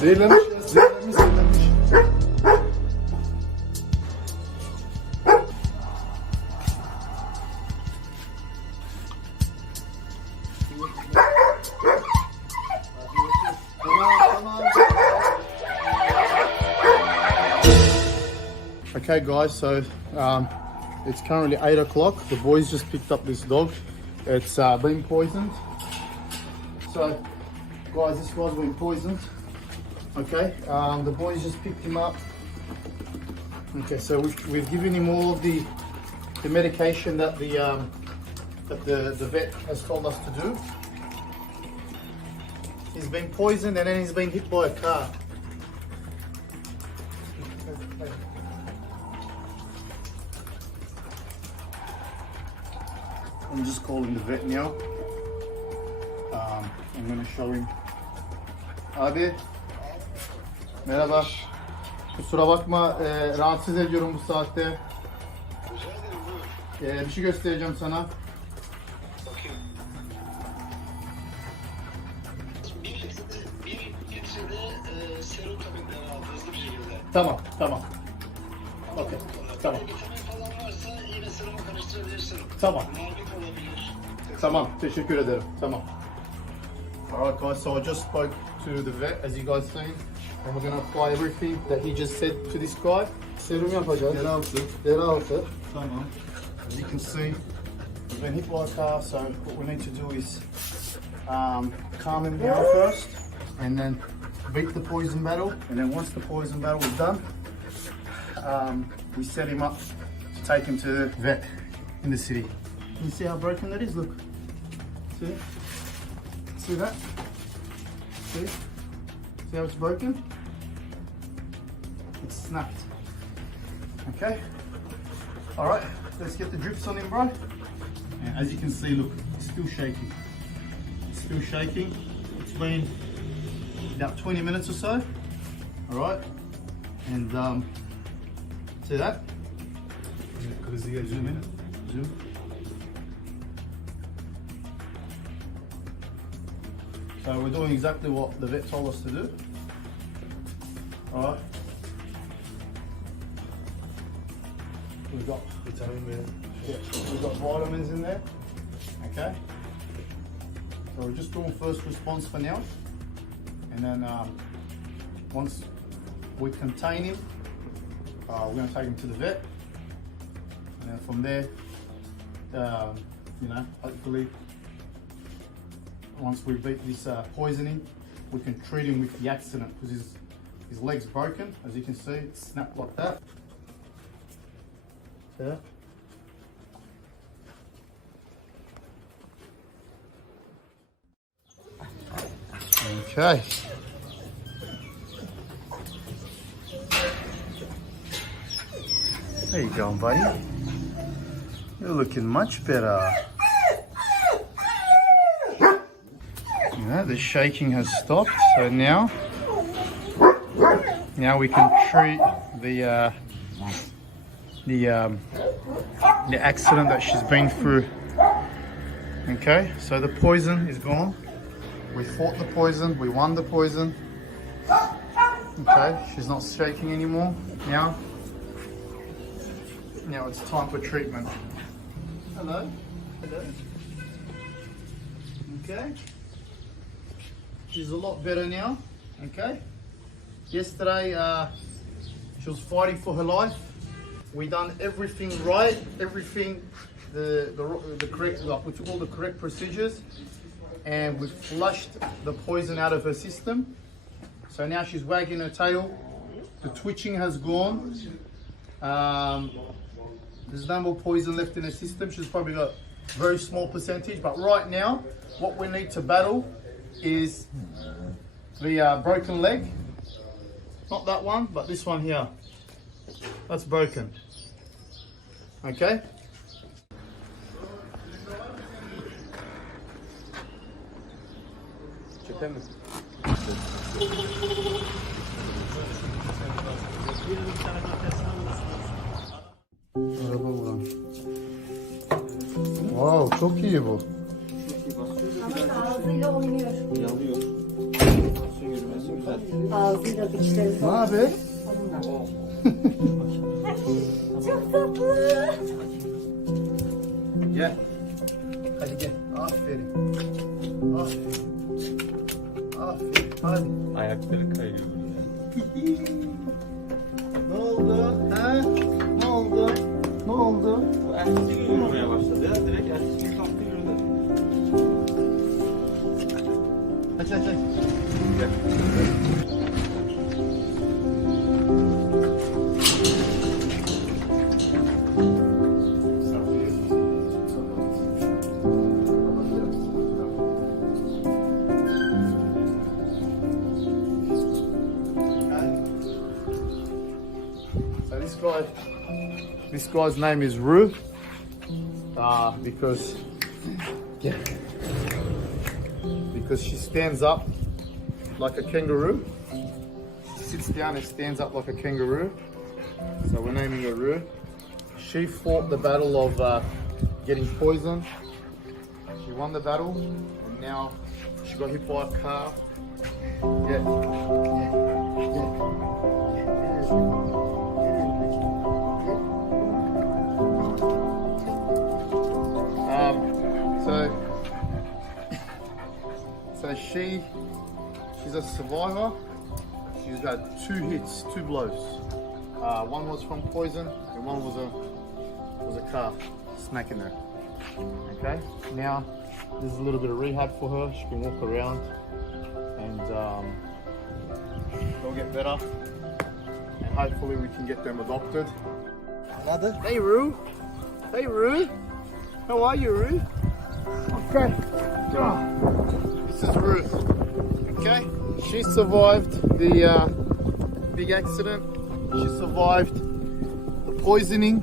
Zehirlenmiş ya. Zehirlenmiş, zehirlenmiş. Okay guys, so it's currently 8 o'clock. The boys just picked up this dog. It's been poisoned. So guys, this guy's been poisoned. Okay, the boys just picked him up. Okay, so we've given him all of the medication that the vet has told us to do. He's been poisoned and then he's been hit by a car. I'm just calling the vet now. I'm going to show him. Abi, merhaba. Kusura bakma, rahatsız ediyorum bu saatte. Bir şey göstereceğim sana. Tamam, tamam. Okay, tamam. Tamam. Tamam, teşekkür ederim. Tamam. Alright guys, so I just spoke to the vet, as you guys seen, and we're going to apply everything that he just said to this guy. Serum yapacağız. Yeraltı. Tamam. As you can see, he's been hit by a car, so what we need to do is calm him down first, and then beat the poison battle, and then once the poison battle is done, we set him up to take him to the vet in the city. Can you see how broken that is? Look. See? See that? See? See how it's broken? It's snapped. Okay? Alright, let's get the drips on him, bro. And as you can see, look, it's still shaking. It's still shaking. It's been about 20 minutes or so. Alright? And see that? Zoom in. Zoom. So we're doing exactly what the vet told us to do. Alright. We've got we've got vitamins in there. Okay. So we're just doing first response for now. And then once we contain him, we're going to take him to the vet. And then from there, you know, hopefully once we beat this poisoning, we can treat him with the accident, because his leg's broken. As you can see, it's snapped like that. Yeah. Okay. There you go, buddy. You're looking much better. The shaking has stopped, so now we can treat the accident that she's been through. Okay, so the poison is gone. We fought the poison, we won the poison. Okay, she's not shaking anymore. Now it's time for treatment. Hello. Hello. Okay. She's a lot better now. Okay. Yesterday, she was fighting for her life. We done everything right, everything the correct, like we took all the correct procedures, and we flushed the poison out of her system. So now she's wagging her tail. The twitching has gone. There's no more poison left in her system. She's probably got a very small percentage, but right now, what we need to battle is the broken leg. Not that one, but this one here. That's broken. Okay? Wow, çok iyi bu. Ama ağzıyla oynuyor. Yalıyor. Su yürümez. için güzel. Ağzıyla dişleri Ne haber? Çok tatlı. Gel. Hadi gel. Aferin. Aferin. Aferin. Hadi. Ayakları kayıyor. Ne oldu? Ha? Ne oldu? Ne oldu? Bu ertesi gün yürümeye başladı ya. Direkt ertesi gün kalktı yürüdü. Aç aç aç. Gel. So this guy's name is Roo, because she stands up like a kangaroo. She sits down and stands up like a kangaroo. So we're naming her Roo. She fought the battle of getting poisoned. She won the battle, and now she got hit by a car. So she's a survivor. She's had 2 hits, 2 blows. One was from poison, and one was a car smacking her. Okay, now there's a little bit of rehab for her. She can walk around, and they'll get better. And hopefully we can get them adopted. Another? Hey Roo, hey Roo, how are you, Roo? Okay. This is Ruth. Okay, she survived the big accident. She survived the poisoning.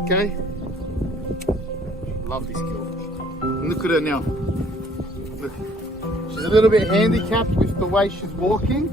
Okay, love this girl. Look at her now. Look. She's a little bit handicapped with the way she's walking.